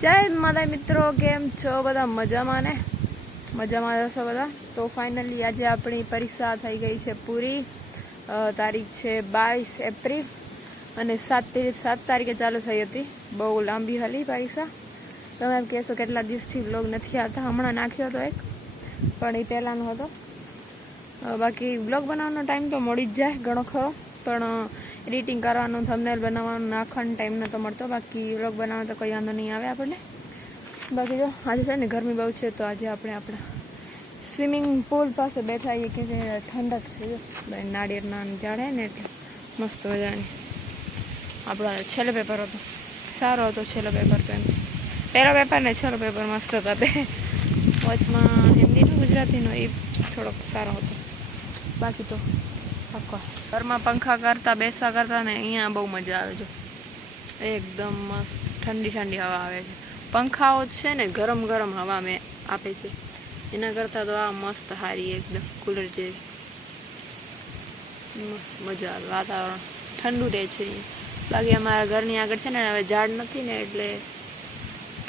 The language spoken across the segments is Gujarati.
જય માતા મિત્રો, કેમ છો બધા? મજામાં ને? મજામાં જશો બધા? તો ફાઇનલી આજે આપણી પરીક્ષા થઈ ગઈ છે પૂરી. તારીખ છે બાવીસ એપ્રિલ અને સાત સાત તારીખે ચાલુ થઈ હતી. બહુ લાંબી હતી પરીક્ષા. તમે એમ કહેશો કેટલા દિવસથી બ્લોગ નથી આવતા? હમણાં નાખ્યો હતો એક, પણ એ પહેલાંનો હતો. બાકી બ્લોગ બનાવવાનો ટાઈમ તો મળી જ જાય ઘણો ખરો. પણ એડિટિંગ કરવાનું થંબનેલ બનાવવાનું, નાખવાનો ટાઈમ નહોતો મળતો. બાકી વ્લોગ બનાવવાનો તો કોઈ વાંધો નહીં આવે આપણને. બાકી જો, આજે છે ને ગરમી બહુ છે, તો આજે આપણે આપણા સ્વિમિંગ પુલ પાસે બેઠા છીએ કે જે ઠંડક છે. નાળિયેરના ઝાડે ને એટલે મસ્ત મજાની. આપણો છેલ્લો પેપર હતો. સારો હતો છેલ્લો પેપર તો એમ. પહેલો પેપર ને છેલ્લો પેપર મસ્ત હતા બે. વચમાં હિન્દીનો ગુજરાતીનો એ થોડોક સારો હતો. બાકી તો ઘરમાં પંખા કરતા, બેસવા કરતા ને અહીંયા બહુ મજા આવે છે. એકદમ મસ્ત, ઠંડી ઠંડી હવા આવે છે. પંખાઓ છે ને, ગરમ ગરમ હવા મેં આપે છે. એના કરતાં તો આ મસ્ત સારી એકદમ, કુલર જેવી. મજા આવે, વાતાવરણ. ઠંડુ રહે છે બાકી અમારા ઘરની આગળ છે ને, હવે ઝાડ નથી ને, એટલે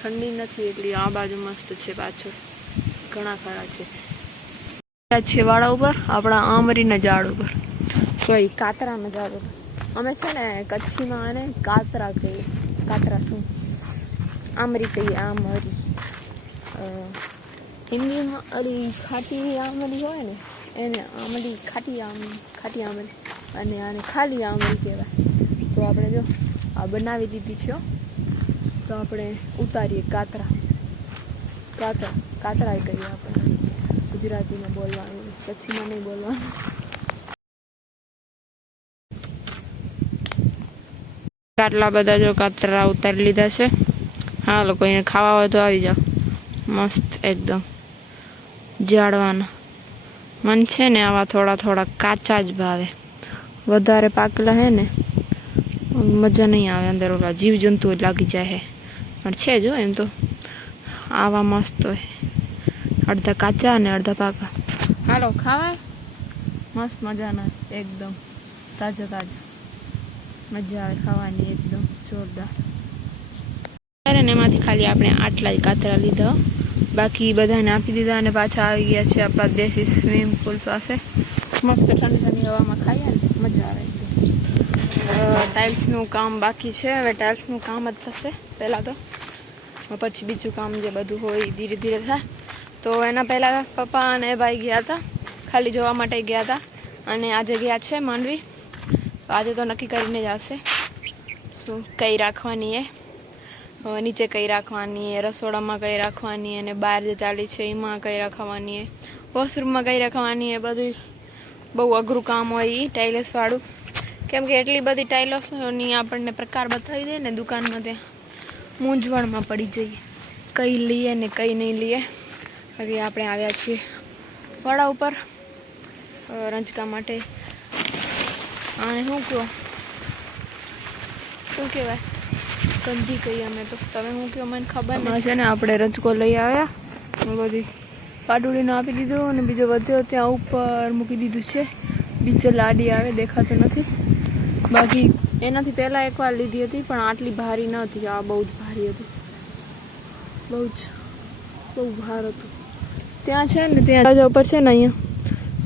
ઠંડી નથી, એટલી આ બાજુ મસ્ત છે પાછળ. ઘણા ખરા છે. છેવાડા ઉપર, આપણા આમરીના ઝાડ ઉપર. કોઈ કાતરા ઝાડ ઉપર અમે છે ને કચ્છીમાં આને કાતરા કહીએ કાતરા શું? આમરી કહીએ આમરી. હિન્દીમાં અરી ખાટી આમરી હોય ને, એને આમરી, ખાટી આમ, ખાટી આમરી અને આને ખાલી આમરી કહેવાય. તો આપણે જો આ બનાવી દીધી છે તો આપણે ઉતારીએ કાતરા. કાતરા કાતરા કહીએ આપણે. ગુજરાતીમાં બોલવાનું, કચ્છીમાં નહીં બોલવાનું. આટલા બધા જો કાતરા ઉતારી લીધા છે. હા, લોકો અહીંયા ખાવા હોય તો આવી જાઓ. મસ્ત એકદમ જાડવાના મન છે ને આવા થોડા થોડા કાચા જ ભાવે. વધારે પાકેલા હે ને, મજા નહીં આવે અંદર ઓલા જીવજંતુઓ લાગી જાય હે. પણ છે જો એમ તો. આવા મસ્ત હોય. અડધા કાચા અને અડધા પાકા. હાલો, ખાવાય? મસ્ત મજાના, એકદમ. તાજા તાજા. મજા આવે ખાવાની એકદમ, જોરદાર. ત્યારે ને એમાંથી ખાલી આપણે આટલા જ કાતરા લીધા. બાકી બધાને આપી દીધા અને પાછા આવી ગયા છે આપણા દેશી સ્વિમિંગ પુલ પાસે. મસ્ત ઠંડી ઠંડી હવામાં ખાઈએ ને મજા આવે ટાઇલ્સનું કામ બાકી છે. હવે ટાઇલ્સનું કામ જ થશે પહેલાં તો. પછી બીજું કામ જે બધું હોય ધીરે ધીરે થાય. તો એના પહેલાં પપ્પા અને ભાઈ ગયા હતા. ખાલી જોવા માટે ગયા હતા. અને આજે ગયા છે માંડવી. તો આજે તો નક્કી કરીને જ આવશે. શું કઈ રાખવાની એ? નીચે કઈ રાખવાની એ, રસોડામાં કઈ રાખવાની અને બહાર જે ચાલી છે એમાં કઈ રાખવાની એ? વોશરૂમમાં કઈ રાખવાની એ બધું? બહુ અઘરું કામ હોય એ ટાઇલસવાળું કેમ કે એટલી બધી ટાઇલ્સની આપણને પ્રકાર બતાવી દે ને દુકાનમાં ત્યાં. મૂંઝવણમાં પડી જઈએ. કઈ લઈએ ને કઈ નહીં લઈએ. બાકી આપણે આવ્યા છીએ વાડા ઉપર રંજકા માટે. અને શું કહો? શું કહેવાય? ગંદી કહીએ અમે તો. તમે શું કહો? મને ખબર નહીં છે ને આપણે રજકો લઈ આવ્યા. બધી પાડુડીનો આપી દીધું અને બીજો વધ્યો ત્યાં ઉપર મૂકી દીધું છે. બીજો લાડી આવે દેખાતો નથી. બાકી એનાથી પહેલાં એકવાર લીધી હતી પણ આટલી ભારી ન હતી. આ બહુ જ ભારી હતી. બહુ જ બહુ ભાર હતું. ત્યાં છે ને ત્યાં ઉપર છે ને અહીંયા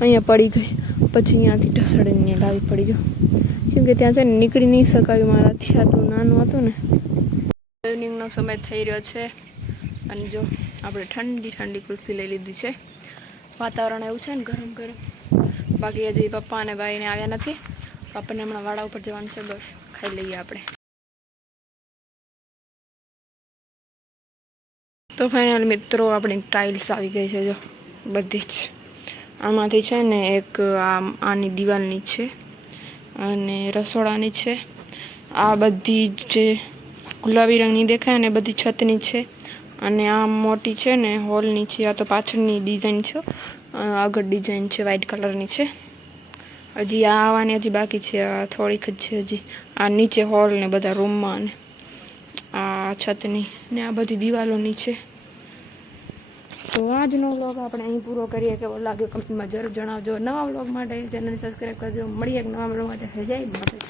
અહીંયા પડી ગઈ. પછી અહીંયાથી ઢસડીને લાવી પડી ગયો. કેમ કે ત્યાં છે ને નીકળી નહીં શકાયું મારાથી આટલું નાનું હતું ને. ઇવનિંગનો સમય થઈ રહ્યો છે. અને જો આપણે ઠંડી ઠંડી કુલ્ફી લઈ લીધી છે. વાતાવરણ એવું છે ને ગરમ ગરમ. બાકી હજી પપ્પા અને ભાઈને આવ્યા નથી. આપણને હમણાં વાડા ઉપર જવાનું છે, બસ ખાઈ લઈએ આપણે. તો ફાઇનલ મિત્રો, આપણી ટાઇલ્સ આવી ગઈ છે, જો બધી જ. આમાંથી છે ને એક, આમ, આની દિવાલની છે અને રસોડાની છે. આ બધી જે ગુલાબી રંગની દેખાય ને બધી છતની છે અને આ મોટી છે ને હોલની છે. આ તો પાછળની ડિઝાઇન છે. આગળ ડિઝાઇન છે વ્હાઇટ કલરની છે. હજી આ આવવાની હજી બાકી છે, આ થોડીક જ છે હજી. આ નીચે હોલ ને બધા રૂમમાં ને આ છતની ને આ બધી દિવાલોની છે. તો આજનો વ્લોગ આપણે અહીં પૂરો કરીએ કેવો લાગ્યો કમેન્ટમાં જરૂર જણાવજો. નવા વ્લોગ માટે ચેનલ સબસ્ક્રાઈબ કરજો. મળીએ નવા વ્લોગ માટે. જય માતા